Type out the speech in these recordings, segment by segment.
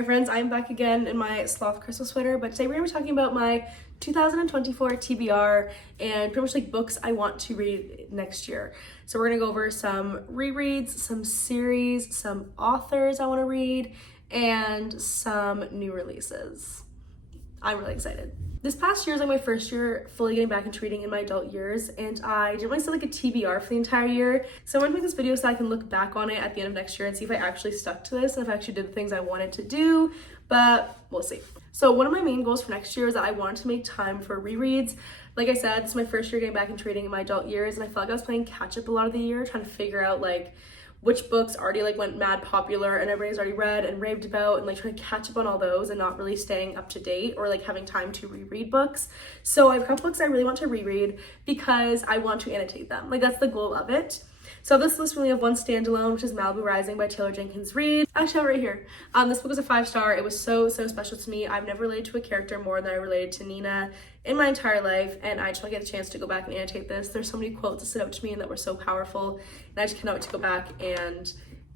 Hi friends, I'm back again in my sloth crystal sweater, but today we're going to be talking about my 2024 TBR and pretty much like books I want to read next year. So we're going to go over some rereads, some series, some authors I want to read, and some new releases. I'm really excited. This past year is like my first year fully getting back into reading in my adult years, and I did myself like a TBR for the entire year. So I want to make this video so I can look back on it at the end of next year and see if I actually stuck to this and if I actually did the things I wanted to do, but we'll see. So one of my main goals for next year is that I wanted to make time for rereads. Like I said, this is my first year getting back into reading in my adult years, and I felt like I was playing catch up a lot of the year, trying to figure out like which books already like went mad popular and everybody's already read and raved about, and like trying to catch up on all those and not really staying up to date or like having time to reread books. So I have a couple books I really want to reread because I want to annotate them. Like that's the goal of it. So this list we only have one standalone, which is Malibu Rising by Taylor Jenkins Reid. Actually, I have it right here. This book was a 5-star. It was so special to me. I've never related to a character more than I related to Nina in my entire life, and I just want to get a chance to go back and annotate this. There's so many quotes that stood out to me and that were so powerful, and I just cannot wait to go back and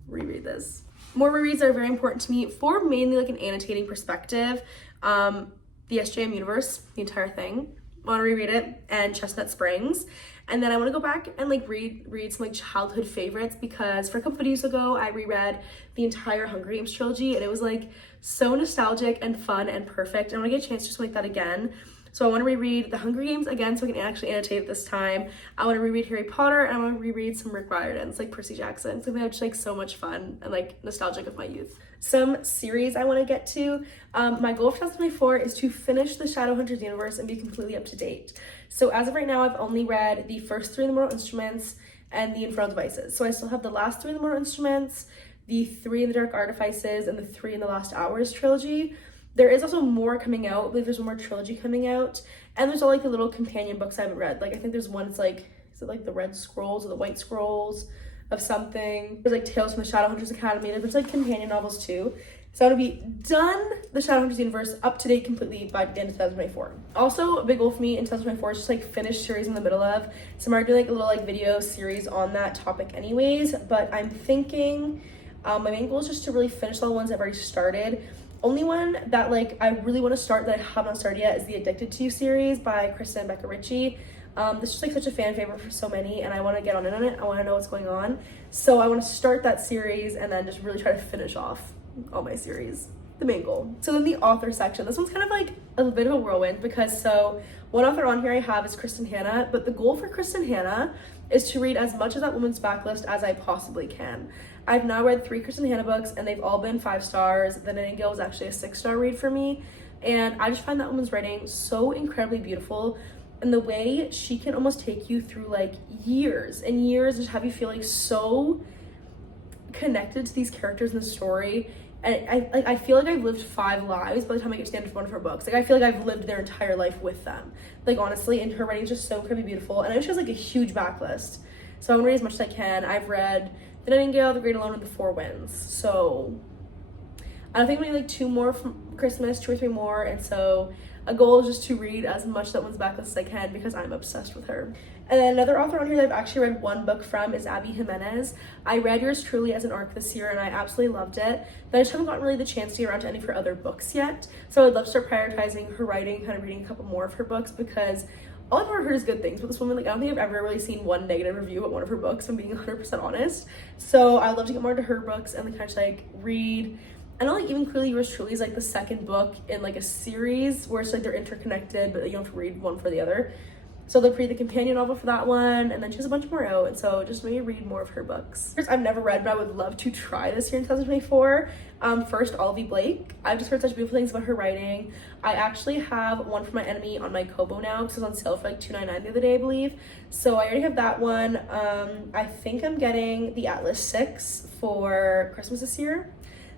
reread this. More rereads are very important to me for mainly like an annotating perspective. The SJM Universe, the entire thing. I want to reread it, and Chestnut Springs. And then I want to go back and like read some like childhood favorites, because for a couple videos ago I reread the entire Hunger Games trilogy and it was like so nostalgic and fun and perfect. I want to get a chance just to make that again. So I want to reread the Hunger Games again so I can actually annotate it this time. I want to reread Harry Potter, and I want to reread some Rick Riordan's, like Percy Jackson. So they have just like so much fun and like nostalgic of my youth. Some series I want to get to. My goal for 2024 is to finish the Shadowhunters universe and be completely up to date. So as of right now, I've only read the first 3 in the Mortal Instruments and the Infernal Devices. So I still have the last 3 in the Mortal Instruments, the 3 in the Dark Artifices, and the 3 in the Lost Hours trilogy. There is also more coming out. I believe there's one more trilogy coming out. And there's all like the little companion books I haven't read. Like I think there's one, it's like, is it like the Red Scrolls or the White Scrolls of something? There's like Tales from the Shadowhunters Academy. There's like companion novels too. So I want to be done the Shadowhunters universe up to date completely by the end of 2024. Also, a big goal for me in 2024 is just like finish series in the middle of. So I'm already doing like a little like video series on that topic anyways, but I'm thinking my main goal is just to really finish all the ones I've already started. Only one that like I really want to start that I have not started yet is the Addicted to You series by Kristen and Becca Ritchie. This is just like such a fan favorite for so many, and I want to get on in on it. I want to know what's going on. So I want to start that series and then just really try to finish off all my series. The main goal. So then the author section. This one's kind of like a bit of a whirlwind, because so one author on here I have is Kristen Hanna, but the goal for Kristen Hanna is to read as much of that woman's backlist as I possibly can. I've now read 3 Kristen Hanna books, and they've all been 5 stars. The Nightingale was actually a 6-star read for me, and I just find that woman's writing so incredibly beautiful, and the way she can almost take you through like years and years, just have you feel like so connected to these characters in the story. And I feel like I've lived 5 lives by the time I get to the end of one of her books. Like I feel like I've lived their entire life with them. Like honestly, and her writing is just so incredibly beautiful. And I know she has like a huge backlist, so I'm gonna read as much as I can. I've read The Nightingale, The Great Alone, and The 4 Winds. So I think maybe like 2 more from Christmas, 2 or 3 more. And so a goal is just to read as much of that one's backlist as I can, because I'm obsessed with her. And then another author on here that I've actually read 1 book from is Abby Jimenez. I read Yours Truly as an ARC this year, and I absolutely loved it. But I just haven't gotten really the chance to get around to any of her other books yet. So I'd love to start prioritizing her writing, kind of reading a couple more of her books, because all I've ever heard is good things. But this woman, like I don't think I've ever really seen one negative review about one of her books, if I'm being 100% honest. So I'd love to get more into her books and then kind of like read. I know like even clearly Yours Truly is like the 2nd book in like a series where it's like they're interconnected, but you don't have to read one for the other. So they'll read the companion novel for that one, and then she has a bunch more out, and so just maybe read more of her books. I've never read, but I would love to try this year in 2024. First, Olivie Blake. I've just heard such beautiful things about her writing. I actually have One for My Enemy on my Kobo now, because it was on sale for like $2.99 the other day, I believe. So I already have that one. I think I'm getting The Atlas 6 for Christmas this year,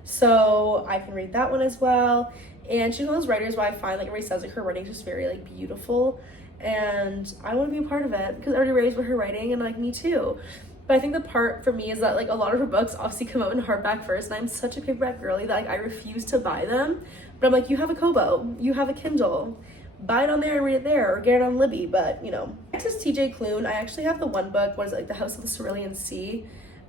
so I can read that one as well. And she's one of those writers where I find like everybody says like her writing is just very like beautiful, and I want to be a part of it because everybody raves with her writing, and like me too. But I think the part for me is that like a lot of her books obviously come out in hardback first, and I'm such a paperback girly that like I refuse to buy them. But I'm like, you have a Kobo, you have a Kindle, buy it on there and read it there, or get it on Libby. But you know, next is TJ Klune. I actually have the 1 book, what is it, like The House of the Cerulean Sea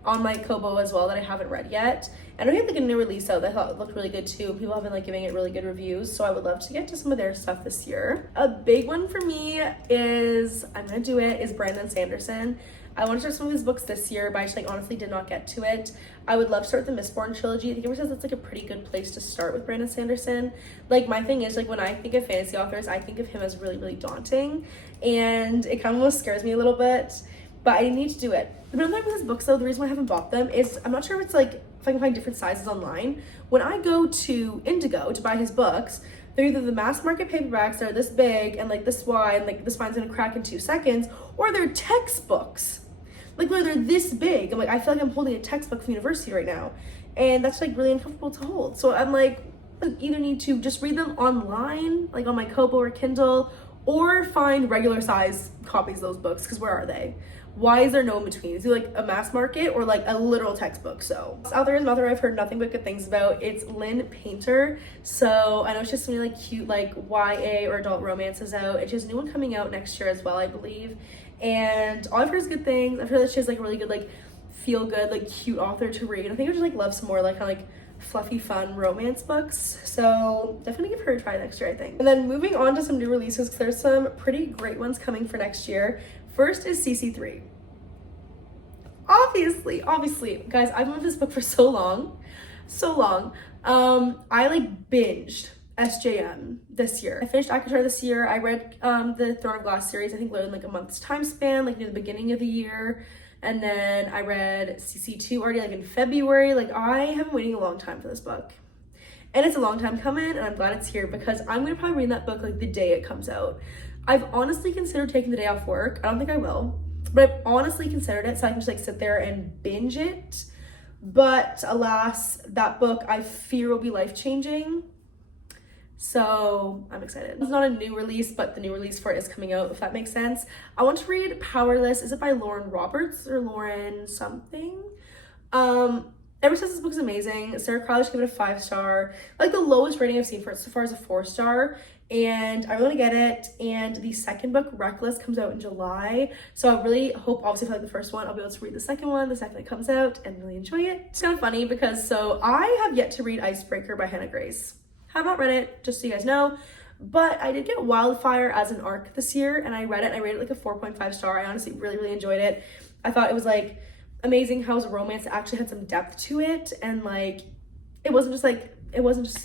on my Kobo as well that I haven't read yet. And we have like a new release out that I thought looked really good too. People have been like giving it really good reviews, so I would love to get to some of their stuff this year. A big one for me is, is Brandon Sanderson. I want to start some of his books this year, but I just like honestly did not get to it. I would love to start the Mistborn trilogy. I think everyone says that's like a pretty good place to start with Brandon Sanderson. Like my thing is like when I think of fantasy authors, I think of him as really, really daunting, and it kind of almost scares me a little bit, but I need to do it. The problem with his books though, the reason why I haven't bought them is I'm not sure if it's like, if I can find different sizes online. When I go to Indigo to buy his books, they're either the mass market paperbacks that are this big and like this wide and like the spine's gonna crack in 2 seconds, or they're textbooks. Like they're this big. I'm like, I feel like I'm holding a textbook from university right now. And that's like really uncomfortable to hold. So I'm like, I either need to just read them online, like on my Kobo or Kindle, or find regular size copies of those books, because where are they? Why is there no in between? Is it like a mass market or like a literal textbook? So this author is an author I've heard nothing but good things about. It's Lynn Painter. So I know it's just some really like cute like YA or adult romances out. And she has a new one coming out next year as well, I believe. And all I've heard is good things. I've heard that she has like a really good like feel good like cute author to read. I think I just like love some more like kind of like fluffy fun romance books, so definitely give her a try next year, I think. And then moving on to some new releases, because there's some pretty great ones coming for next year. First is CC3. Obviously guys, I've loved this book for so long. I like binged SJM this year. I finished ACOTAR this year. I read the Throne of Glass series, I think in like a month's time span, like near the beginning of the year. And then I read CC2 already like in February. Like I have been waiting a long time for this book. And it's a long time coming, and I'm glad it's here because I'm gonna probably read that book like the day it comes out. I've honestly considered taking the day off work. I don't think I will, but I've honestly considered it so I can just like sit there and binge it. But alas, that book I fear will be life-changing. So I'm excited. It's not a new release, but the new release for it is coming out, if that makes sense. I want to read Powerless. Is it by Lauren Roberts or Lauren something? Everyone says this book is amazing. Sarah Crowley should give it a 5-star. Like the lowest rating I've seen for it so far is a 4-star. And I really want to get it. And the second book, Reckless, comes out in July. So I really hope, obviously, if I like the first one, I'll be able to read the second one the second it comes out and really enjoy it. It's kind of funny because I have yet to read Icebreaker by Hannah Grace. Have not read it, just so you guys know, but I did get Wildfire as an ARC this year, and I read it, and I rated it like a 4.5 star. I honestly really enjoyed it. I thought it was like amazing how it was a romance that actually had some depth to it, and like it wasn't just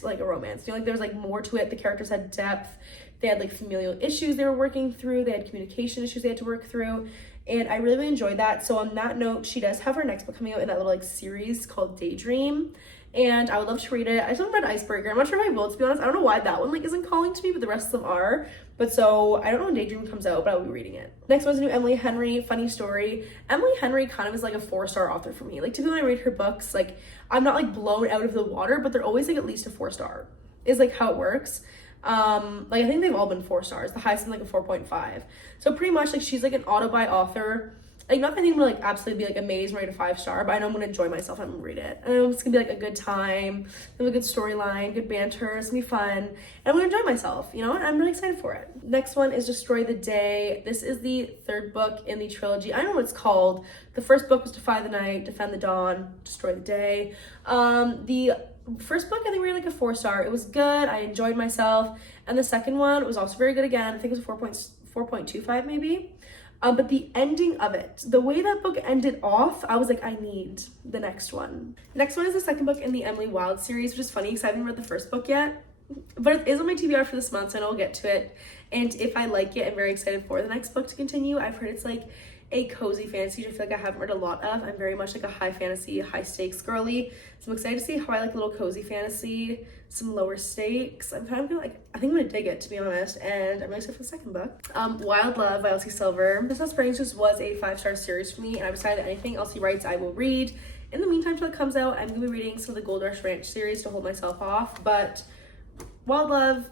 like a romance, you know, like there was like more to it. The characters had depth, they had like familial issues they were working through, they had communication issues they had to work through, and I really enjoyed that. So on that note, she does have her next book coming out in that little like series called Daydream, and I would love to read it. I still haven't read Icebreaker. I'm not sure if I will, to be honest. I don't know why that one like isn't calling to me, but the rest of them are. But so I don't know when Daydream comes out, but I'll be reading it. Next one's a new Emily Henry funny story. Emily Henry kind of is like a 4-star author for me. Like typically when I read her books, like I'm not like blown out of the water, but they're always like at least a 4-star is like how it works. Like I think they've all been 4 stars. The highest is like a 4.5. So pretty much like she's like an auto-buy author. Like not that I think I'm gonna like absolutely be like amazed and rate a 5-star, but I know I'm gonna enjoy myself and I'm gonna read it. And it's gonna be like a good time, have a good storyline, good banter, it's gonna be fun, and I'm gonna enjoy myself, you know, and I'm really excited for it. Next one is Destroy the Day. This is the 3rd book in the trilogy. I don't know what it's called. The first book was Defy the Night, Defend the Dawn, Destroy the Day. The first book I think we rated like a 4-star. It was good, I enjoyed myself, and the second one was also very good again. I think it was 4.25 maybe. But the ending of it, the way that book ended off, I was like, I need the next one. Next one is the second book in the Emily Wilde series, which is funny because I haven't read the first book yet. But it is on my TBR for this month, so I know I'll get to it. And if I like it, I'm very excited for the next book to continue. I've heard it's like a cozy fantasy, which I feel like I haven't read a lot of. I'm very much like a high fantasy, high stakes girly. So I'm excited to see how I like a little cozy fantasy, some lower stakes. I'm kind of gonna like, I think I'm gonna dig it, to be honest. And I'm really excited for the second book. Wild Love by Elsie Silver. This House Springs just was a 5-star series for me, and I've decided that anything Elsie writes, I will read. In the meantime, till it comes out, I'm gonna be reading some of the Gold Rush Ranch series to hold myself off, but Wild Love,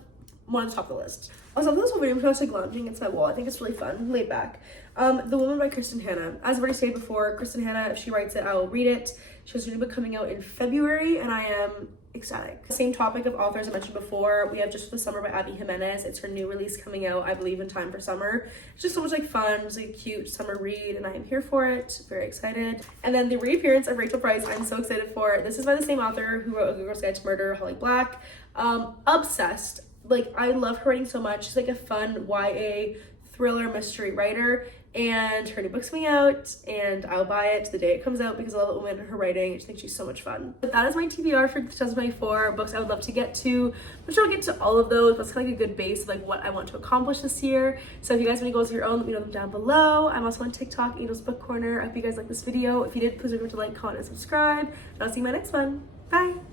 one on top of the list. Also, this whole video I'm just like lounging against my wall. I think it's really fun, laid back. The Woman by Kristen Hanna. As I've already stated before, Kristen Hanna, if she writes it, I will read it. She has a new book coming out in February, and I am ecstatic. Same topic of authors I mentioned before, we have Just for the Summer by Abby Jimenez. It's her new release coming out, I believe, in time for summer. It's just so much like fun, it's like a cute summer read, and I am here for it. Very excited. And then the reappearance of Rachel Price, I'm so excited for. This is by the same author who wrote A Good Girl's Guide to Murder, Holly Black. Obsessed. Like, I love her writing so much. She's like a fun YA thriller mystery writer, and her new book's coming out, and I'll buy it the day it comes out because I love the woman in her writing. I just think she's so much fun. But that is my TBR for 2024 books I would love to get to. I'm sure I'll get to all of those, but it's kind of like a good base of like what I want to accomplish this year. So if you guys have any goals of your own, let me know them down below. I'm also on TikTok, Angel's Book Corner. I hope you guys like this video. If you did, please remember to like, comment, and subscribe. And I'll see you in my next one. Bye!